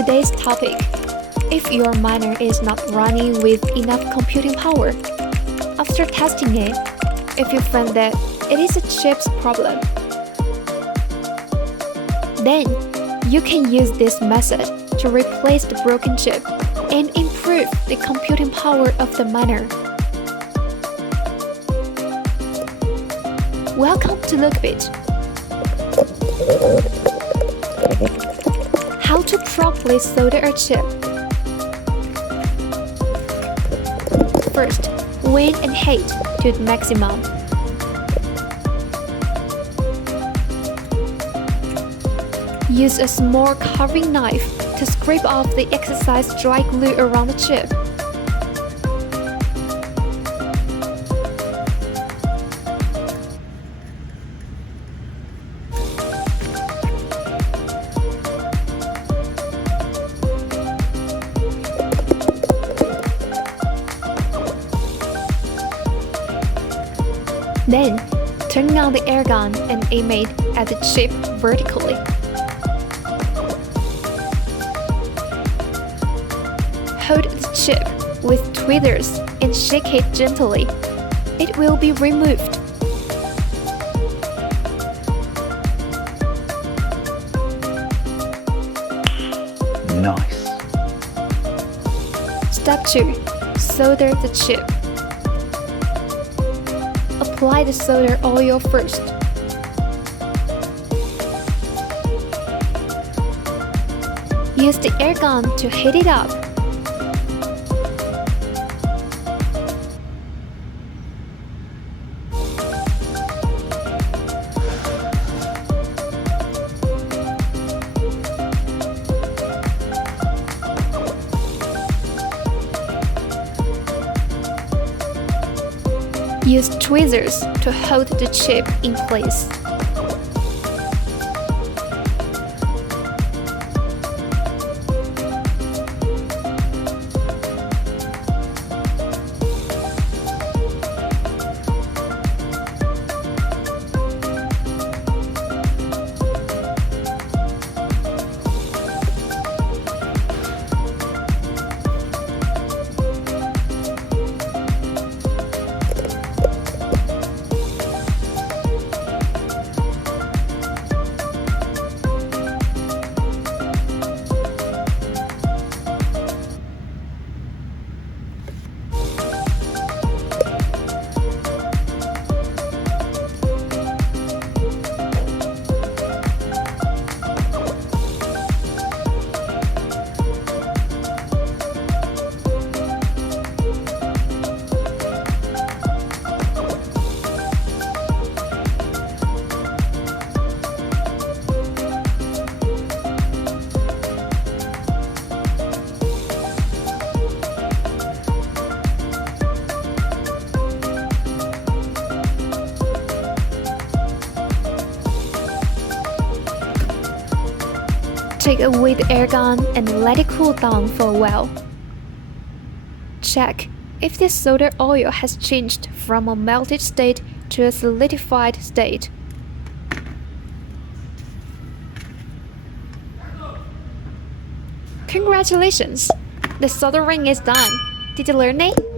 Today's topic: if your miner is not running with enough computing power. After testing it, if you find that it is a chip's problem, then you can use this method to replace the broken chip and improve the computing power of the miner. Welcome to Lookbit. How to properly solder a chip. First, wind and heat to the maximum. Use a small carving knife to scrape off the excess dry glue around the chip. Then, turn on the air gun and aim it at the chip vertically. Hold the chip with tweezers and shake it gently. It will be removed. Nice. Step 2. Solder the chip. Apply the solder oil first. Use the air gun to heat it up. Use tweezers to hold the chip in place. Take away the air gun and let it cool down for a while. Check if the solder oil has changed from a melted state to a solidified state. Congratulations! The soldering is done. Did you learn it?